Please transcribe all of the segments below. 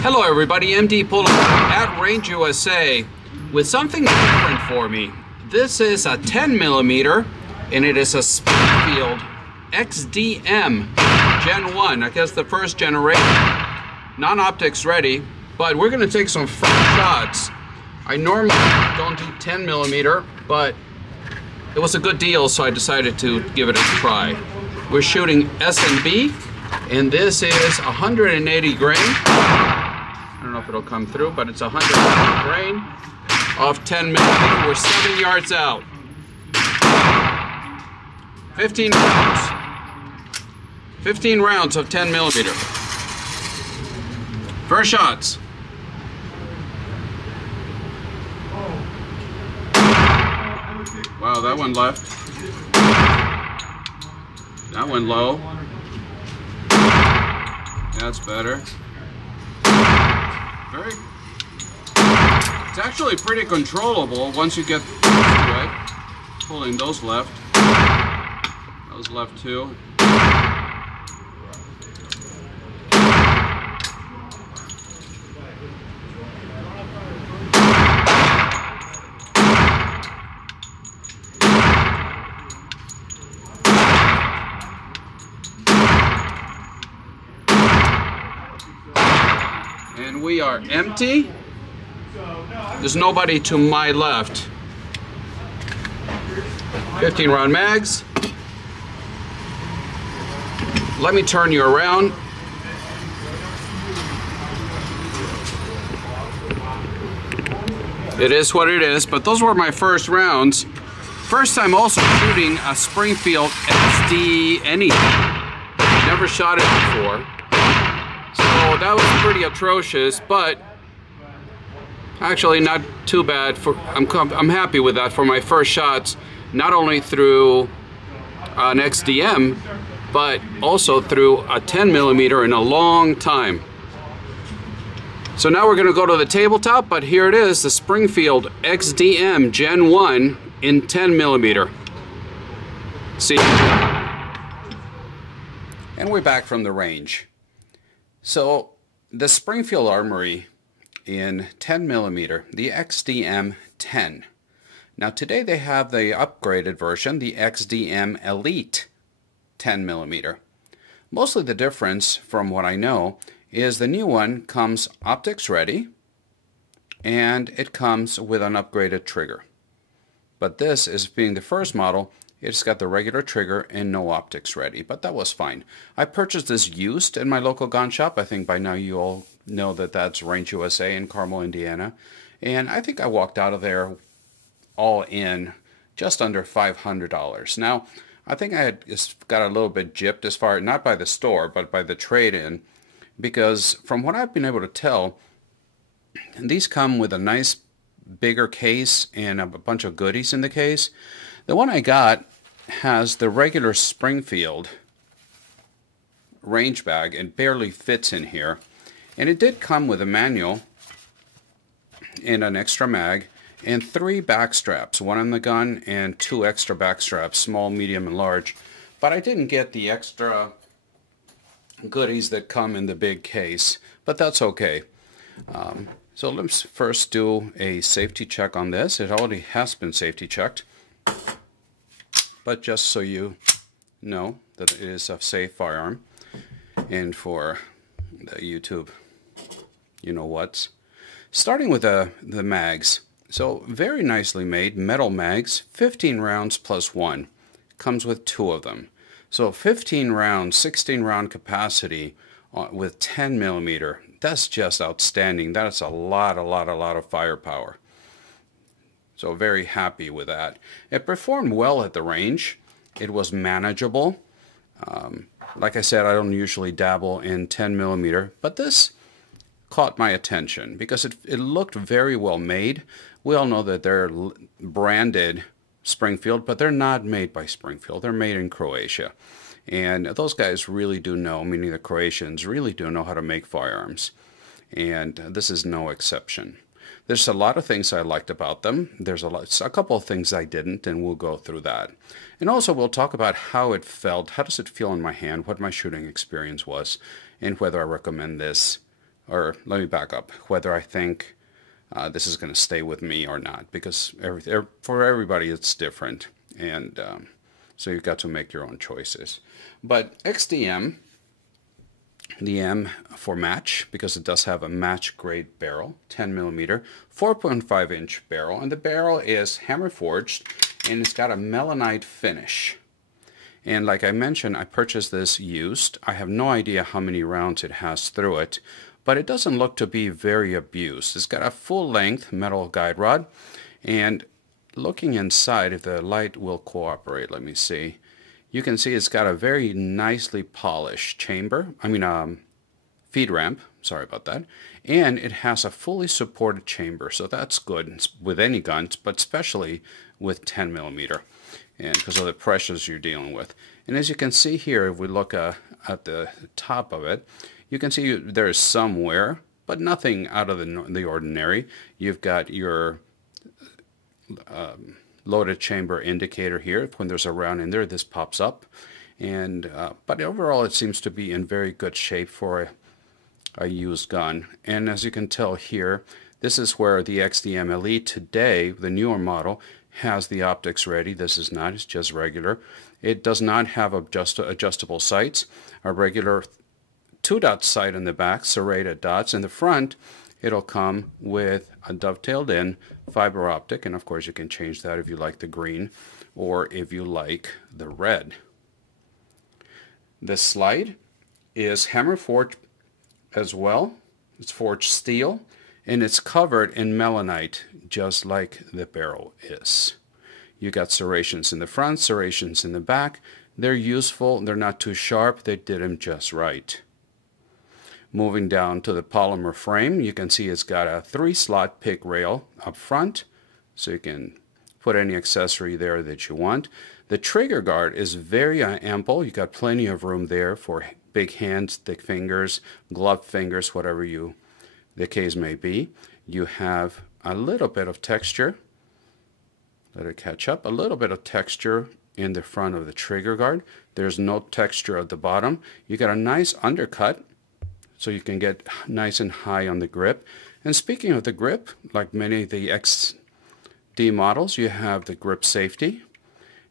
Hello everybody, MD Polo at Range USA with something different for me. This is a 10mm and it is a Springfield XDM Gen 1. I guess the first generation, non-optics ready, but we're going to take some fresh shots. I normally don't do 10mm, but it was a good deal, so I decided to give it a try. We're shooting S&B, and this is 180 grain. I don't know if it'll come through, but it's 180 grain off 10mm. We're 7 yards out. 15 rounds. 15 rounds of 10mm. First shots. Wow, that one left. That one low. That's better. Very. It's actually pretty controllable once you get to it. Pulling those left. Those left too. And we are empty. There's nobody to my left. 15 round mags. Let me turn you around. It is what it is, but those were my first rounds. First time also shooting a Springfield XDM Elite. Never shot it before. So that was pretty atrocious, but actually not too bad. I'm happy with that for my first shots, not only through an XDM, but also through a 10mm in a long time. So now we're going to go to the tabletop, but here it is, the Springfield XDM Gen 1 in 10mm. See? And we're back from the range. So the Springfield Armory in 10mm, the XDM 10. Now today they have the upgraded version, the XDM Elite 10mm. Mostly the difference from what I know is the new one comes optics ready and it comes with an upgraded trigger. But this is being the first model. It's got the regular trigger and no optics ready, but that was fine. I purchased this used in my local gun shop. I think by now you all know that that's Range USA in Carmel, Indiana. And I think I walked out of there all in just under $500. Now, I think I had got a little bit gypped as far, not by the store, but by the trade-in, because from what I've been able to tell, these come with a nice bigger case and a bunch of goodies in the case. The one I got has the regular Springfield range bag and barely fits in here. And it did come with a manual and an extra mag and 3 back straps, one on the gun and 2 extra back straps, small, medium, and large. But I didn't get the extra goodies that come in the big case, but that's okay. So let's first do a safety check on this. It already has been safety checked. But just so you know that it is a safe firearm, and for the YouTube you-know-whats. Starting with the mags. So very nicely made, metal mags, 15 rounds plus 1. Comes with 2 of them. So 15 rounds, 16 round capacity with 10mm. That's just outstanding. That's a lot of firepower. So very happy with that. It performed well at the range. It was manageable. Like I said, I don't usually dabble in 10mm, but this caught my attention because it looked very well made. We all know that they're branded Springfield, but they're not made by Springfield. They're made in Croatia. And those guys really do know, meaning the Croatians really do know how to make firearms. And this is no exception. There's a lot of things I liked about them. There's a couple of things I didn't, and we'll go through that. And also we'll talk about how it felt, how does it feel in my hand, what my shooting experience was, and whether I recommend this or let me back up, whether I think this is going to stay with me or not, because for everybody it's different, and so you've got to make your own choices. But XDM, the M for match, because it does have a match grade barrel, 10 millimeter, 4.5 inch barrel, and the barrel is hammer forged, and it's got a melanite finish. And like I mentioned, I purchased this used. I have no idea how many rounds it has through it, but it doesn't look to be very abused. It's got a full length metal guide rod, and looking inside, if the light will cooperate, let me see. You can see it's got a very nicely polished chamber, feed ramp, sorry about that, and it has a fully supported chamber, so that's good with any guns, but especially with 10 millimeter, and because of the pressures you're dealing with. And as you can see here, if we look at the top of it, you can see there's some wear, but nothing out of the ordinary. You've got your loaded chamber indicator here. When there's a round in there, this pops up, and but overall it seems to be in very good shape for a used gun. And as you can tell here, this is where the XDM Elite today, the newer model, has the optics ready. This is not, it's just regular. It does not have adjustable sights. A regular 2-dot sight in the back, serrated dots. In the front, it'll come with a dovetailed in fiber optic, and of course you can change that if you like the green or if you like the red. The slide is hammer forged as well. It's forged steel, and it's covered in melanite just like the barrel is. You got serrations in the front, serrations in the back. They're useful, they're not too sharp, they did them just right. Moving down to the polymer frame, you can see it's got a 3-slot pick rail up front, so you can put any accessory there that you want. The trigger guard is very ample. You got plenty of room there for big hands, thick fingers, gloved fingers, whatever the case may be. You have a little bit of texture. Let it catch up. A little bit of texture in the front of the trigger guard. There's no texture at the bottom. You got a nice undercut, so you can get nice and high on the grip. And speaking of the grip, like many of the XD models, you have the grip safety.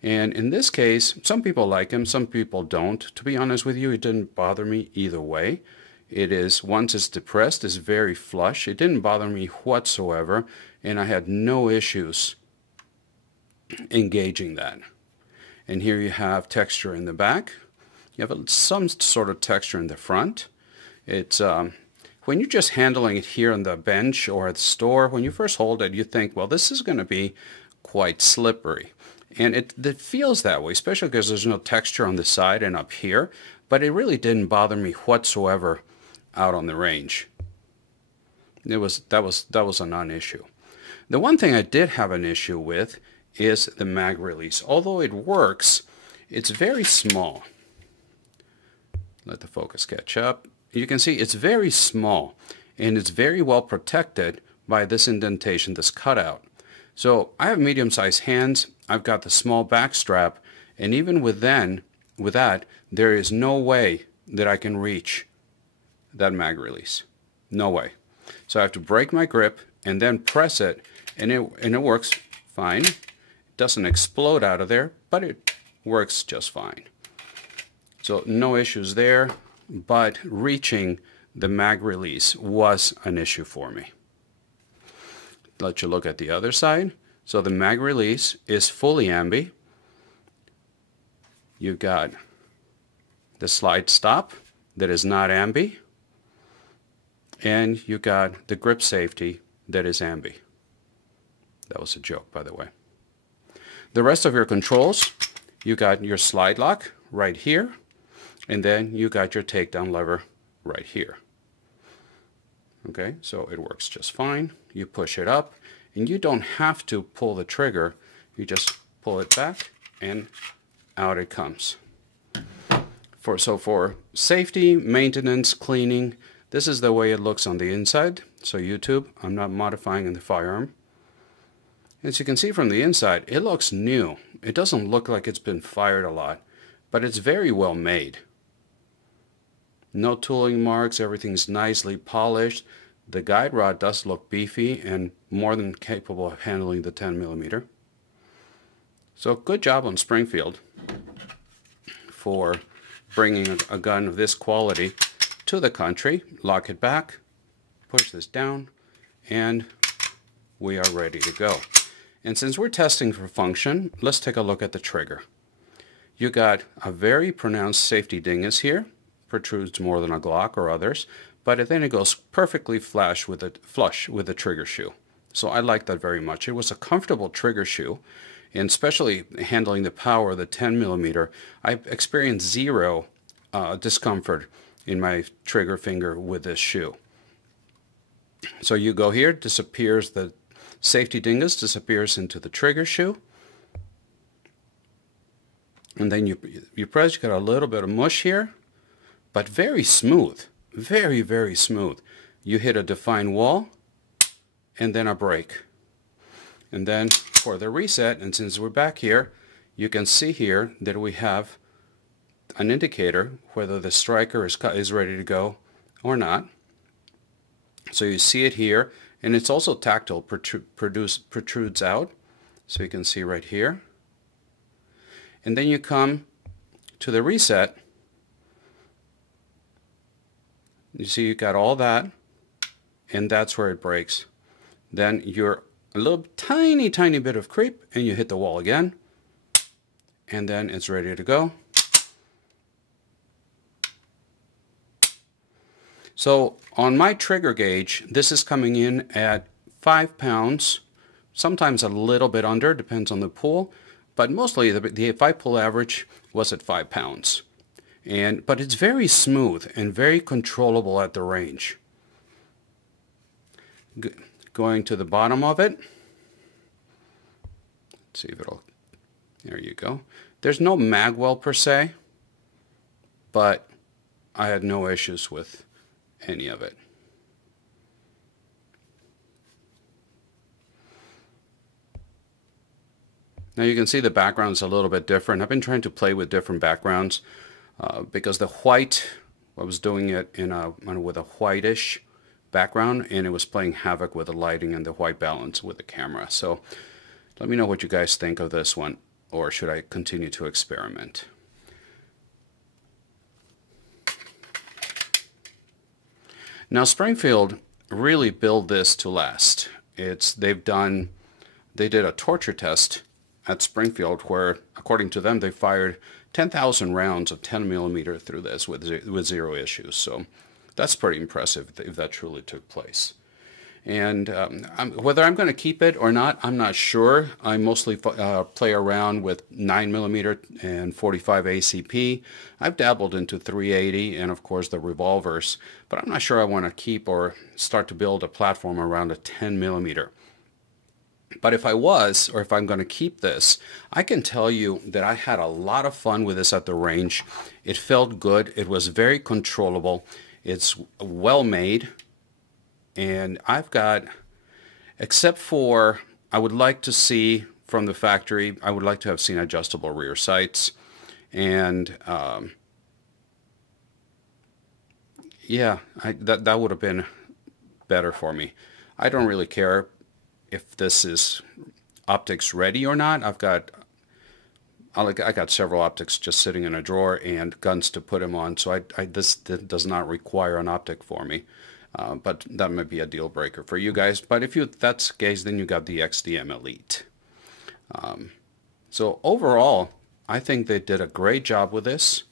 And in this case, some people like them, some people don't. To be honest with you, it didn't bother me either way. It is, once it's depressed, it's very flush. It didn't bother me whatsoever, and I had no issues engaging that. And here you have texture in the back. You have some sort of texture in the front. It's when you're just handling it here on the bench or at the store, when you first hold it, you think, well, this is going to be quite slippery. And it feels that way, especially because there's no texture on the side and up here. But it really didn't bother me whatsoever out on the range. That was a non-issue. The one thing I did have an issue with is the mag release. Although it works, it's very small. Let the focus catch up. You can see it's very small, and it's very well protected by this indentation, this cutout. So I have medium-sized hands. I've got the small back strap, and even with that, there is no way that I can reach that mag release. No way. So I have to break my grip and then press it, and it works fine. It doesn't explode out of there, but it works just fine. So no issues there, but reaching the mag release was an issue for me. Let you look at the other side. So the mag release is fully ambi. You've got the slide stop that is not ambi, and you got the grip safety that is ambi. That was a joke, by the way. The rest of your controls, you got your slide lock right here, and then you got your takedown lever right here. Okay, so it works just fine. You push it up, and you don't have to pull the trigger. You just pull it back, and out it comes. So for safety, maintenance, cleaning, this is the way it looks on the inside. So YouTube, I'm not modifying in the firearm. As you can see from the inside, it looks new. It doesn't look like it's been fired a lot, but it's very well made. No tooling marks, everything's nicely polished. The guide rod does look beefy and more than capable of handling the 10mm. So good job on Springfield for bringing a gun of this quality to the country. Lock it back, push this down, and we are ready to go. And since we're testing for function, let's take a look at the trigger. You got a very pronounced safety dingus here, protrudes more than a Glock or others, but then it goes perfectly flush with the trigger shoe. So I like that very much. It was a comfortable trigger shoe, and especially handling the power of the 10mm, I experienced zero discomfort in my trigger finger with this shoe. So you go here, disappears the safety dingus, disappears into the trigger shoe, and then you press. You got a little bit of mush here, but very smooth, very, very smooth. You hit a defined wall, and then a break. And then for the reset, and since we're back here, you can see here that we have an indicator whether the striker is ready to go or not. So you see it here, and it's also tactile, protrudes out, so you can see right here. And then you come to the reset. You see you got all that, and that's where it breaks. Then you're a little tiny bit of creep, and you hit the wall again, and then it's ready to go. So on my trigger gauge, this is coming in at 5 pounds, sometimes a little bit under, depends on the pull, but mostly the 5-pull average was at 5 pounds. But it's very smooth and very controllable at the range. Going to the bottom of it, let's see if it'll, there you go. There's no magwell per se, but I had no issues with any of it. Now you can see the background's a little bit different. I've been trying to play with different backgrounds because the white, I was doing it with a whitish background, and it was playing havoc with the lighting and the white balance with the camera. So let me know what you guys think of this one, or should I continue to experiment? Now Springfield really built this to last. They did a torture test at Springfield where, according to them, they fired 10,000 rounds of 10mm through this with zero issues. So that's pretty impressive if that truly took place. And whether I'm going to keep it or not, I'm not sure. I mostly play around with 9mm and 45 ACP. I've dabbled into 380 and of course the revolvers, but I'm not sure I want to keep or start to build a platform around a 10mm. But if I was, or if I'm going to keep this, I can tell you that I had a lot of fun with this at the range. It felt good. It was very controllable. It's well made. And I've got, except for, I would like to see from the factory, I would like to have seen adjustable rear sights. And yeah, that would have been better for me. I don't really care if this is optics ready or not. I got several optics just sitting in a drawer and guns to put them on, so this does not require an optic for me. But that might be a deal breaker for you guys. But if that's the case, then you got the XDM Elite. So overall, I think they did a great job with this,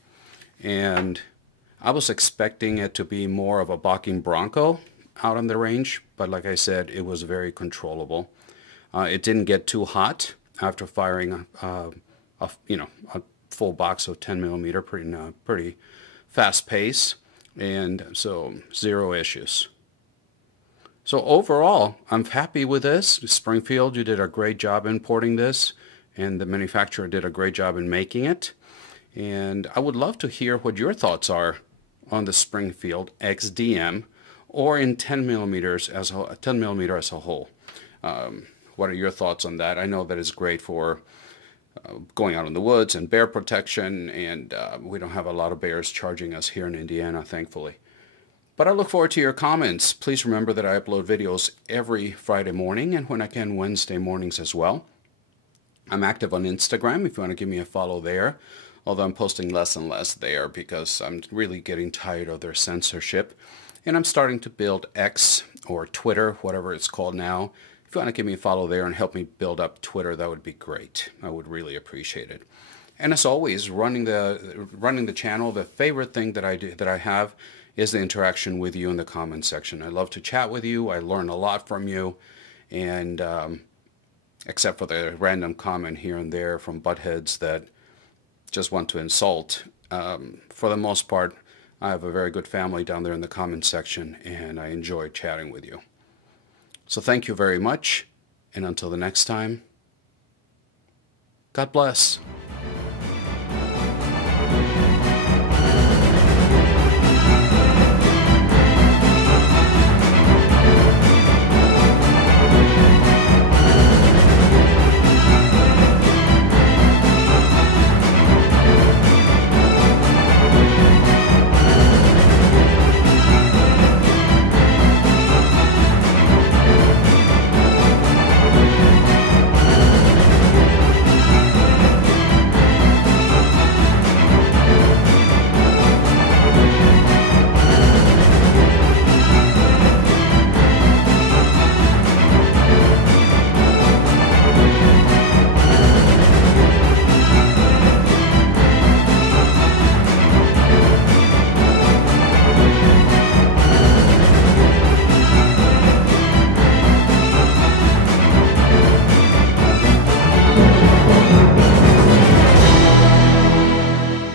and I was expecting it to be more of a balking bronco out on the range, but like I said, it was very controllable. It didn't get too hot after firing a full box of 10mm, pretty fast pace, and so zero issues. So overall, I'm happy with this. Springfield, you did a great job importing this, and the manufacturer did a great job in making it. And I would love to hear what your thoughts are on the Springfield XDM, or in 10mm as a whole. What are your thoughts on that? I know that it's great for going out in the woods and bear protection, and we don't have a lot of bears charging us here in Indiana, thankfully. But I look forward to your comments. Please remember that I upload videos every Friday morning and when I can Wednesday mornings as well. I'm active on Instagram if you want to give me a follow there, although I'm posting less and less there because I'm really getting tired of their censorship. And I'm starting to build X or Twitter, whatever it's called now. If you want to give me a follow there and help me build up Twitter, that would be great. I would really appreciate it. And as always, running the channel, the favorite thing that I have is the interaction with you in the comment section. I love to chat with you. I learn a lot from you, and except for the random comment here and there from buttheads that just want to insult. For the most part, I have a very good family down there in the comment section, and I enjoy chatting with you. So thank you very much, and until the next time, God bless.